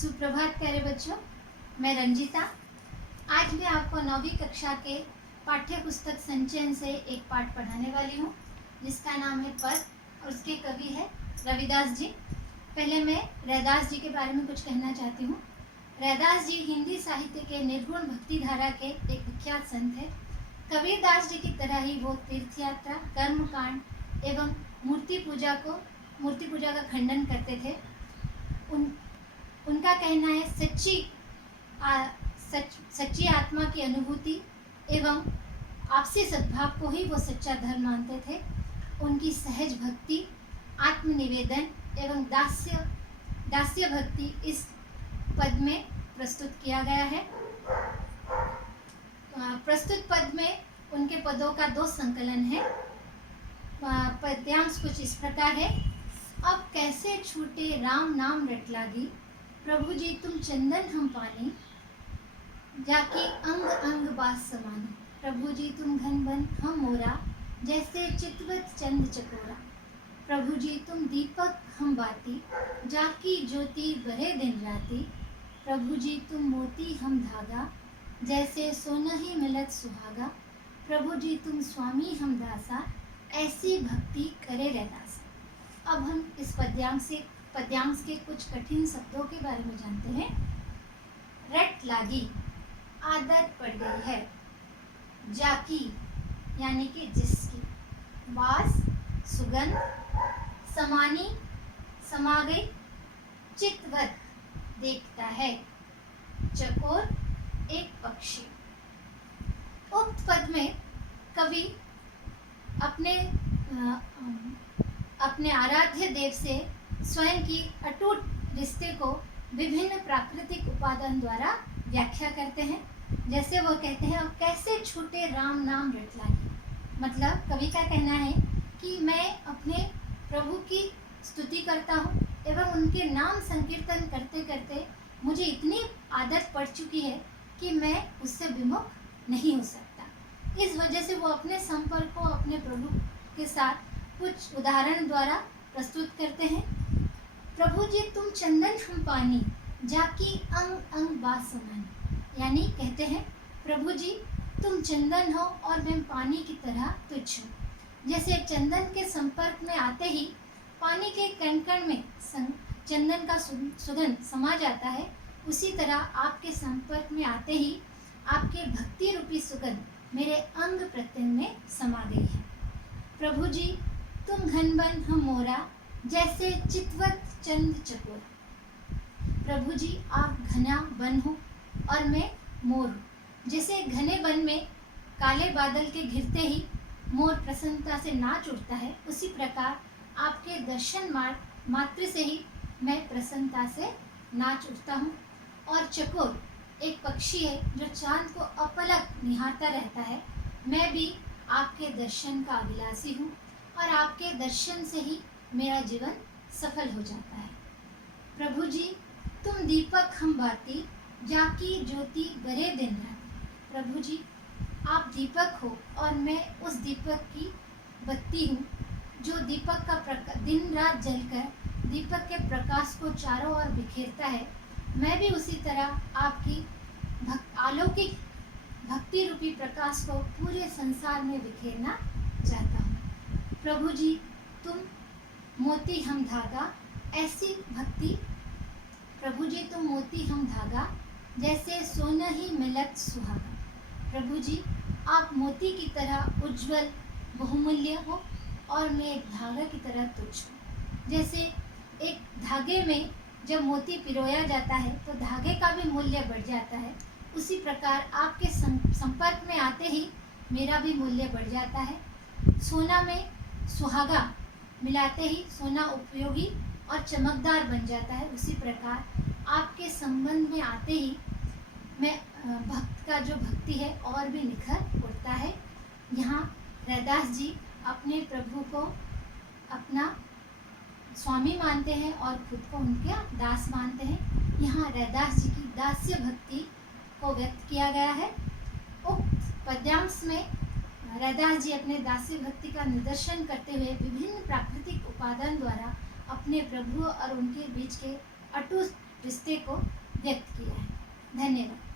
सुप्रभात प्यारे बच्चों, मैं रंजिता। आज मैं आपको 9वीं कक्षा के पाठ्य पुस्तक संचयन से एक पाठ पढ़ाने वाली हूँ जिसका नाम है पद और उसके कवि है रविदास जी। पहले मैं रैदास जी के बारे में कुछ कहना चाहती हूँ। रैदास जी हिंदी साहित्य के निर्गुण भक्ति धारा के एक विख्यात संत है। कबीरदास जी की तरह ही वो तीर्थयात्रा, कर्मकांड एवं मूर्ति पूजा का खंडन करते थे। उनका कहना है सच्ची आत्मा की अनुभूति एवं आपसी सद्भाव को ही वो सच्चा धर्म मानते थे। उनकी सहज भक्ति, आत्मनिवेदन एवं दास्य भक्ति इस पद में प्रस्तुत किया गया है। प्रस्तुत पद में उनके पदों का 2 संकलन है। पद्यांश कुछ इस प्रकार है। अब कैसे छूटे राम नाम रट लागी, प्रभु जी तुम चंदन हम पानी, जाके अंग अंग बास समानी। प्रभु जी तुम घन बन हम मोरा, जैसे चितवत चंद चकोरा। प्रभु जी तुम दीपक हम बाती, जाकी ज्योति बरे दिन राती। प्रभु जी तुम मोती हम धागा, जैसे सोना ही मिलत सुहागा। प्रभु जी तुम स्वामी हम दासा, ऐसी भक्ति करे रैदासा। अब हम इस पद्यांश के कुछ कठिन शब्दों के बारे में जानते हैं। रट लागी, आदत पड़ गई है। जाकी यानी कि जिसकी। बास, सुगंध। समानी, समा गई। चितवत, देखता है। चकोर, एक पक्षी। उक्त पद में कवि अपने आराध्य देव से स्वयं की अटूट रिश्ते को विभिन्न प्राकृतिक उपादान द्वारा व्याख्या करते हैं। जैसे वो कहते हैं, अब कैसे छूटे राम नाम रट लागी। मतलब कवि का कहना है कि मैं अपने प्रभु की स्तुति करता हूँ एवं उनके नाम संकीर्तन करते करते मुझे इतनी आदत पड़ चुकी है कि मैं उससे विमुख नहीं हो सकता। इस वजह से वो अपने संपर्क को अपने प्रभु के साथ कुछ उदाहरण द्वारा प्रस्तुत करते हैं। प्रभु जी तुम चंदन हम पानी, जाकी अंग अंग बात समानी। यानी कहते हैं, प्रभु जी तुम चंदन हो और मैं पानी की तरह तुच्छ हूँ। जैसे चंदन के संपर्क में आते ही पानी के कण में चंदन का सुगंध समा जाता है, उसी तरह आपके संपर्क में आते ही आपके भक्ति रूपी सुगंध मेरे अंग प्रत्यंग में समा गई है। प्रभु जी तुम घन बन हम मोरा, जैसे चितवत चंद चकोरा। प्रभु जी आप घना वन हो और मैं मोर हूँ। जैसे घने वन में काले बादल के घिरते ही मोर प्रसन्नता से नाच उठता है, उसी प्रकार आपके दर्शन मात्र से ही मैं प्रसन्नता से नाच उठता हूँ। और चकोर एक पक्षी है जो चांद को अपलक निहारता रहता है। मैं भी आपके दर्शन का अभिलाषी हूँ और आपके दर्शन से ही मेरा जीवन सफल हो जाता है। प्रभु जी तुम दीपक हम बाती, जाकी ज्योति बरे दिन राती। प्रभु जी आप दीपक हो और मैं उस दीपक की बत्ती हूँ जो दीपक का दिन रात जलकर दीपक के प्रकाश को चारों ओर बिखेरता है। मैं भी उसी तरह आपकी अलौकिक भक्ति रूपी प्रकाश को पूरे संसार में बिखेरना चाहता हूँ। प्रभु जी तुम मोती हम धागा, ऐसी भक्ति। प्रभु जी तुम मोती हम धागा, जैसे सोना ही मिलत सुहागा। प्रभु जी आप मोती की तरह उज्जवल बहुमूल्य हो और मैं एक धागा की तरह तुच्छ हूँ। जैसे एक धागे में जब मोती पिरोया जाता है तो धागे का भी मूल्य बढ़ जाता है, उसी प्रकार आपके संपर्क में आते ही मेरा भी मूल्य बढ़ जाता है। सोना में सुहागा मिलाते ही सोना उपयोगी और चमकदार बन जाता है, उसी प्रकार आपके संबंध में आते ही मैं भक्त का जो भक्ति है और भी निखर उठता है। यहाँ रैदास जी अपने प्रभु को अपना स्वामी मानते हैं और खुद को उनके दास मानते हैं। यहाँ रैदास जी की दास्य भक्ति को व्यक्त किया गया है। उक्त पद्यांश में रैदास जी अपने दास्य भक्ति का निदर्शन करते हुए विभिन्न प्राकृतिक उपादान द्वारा अपने प्रभु और उनके बीच के रिश्ते को व्यक्त किया है। धन्यवाद।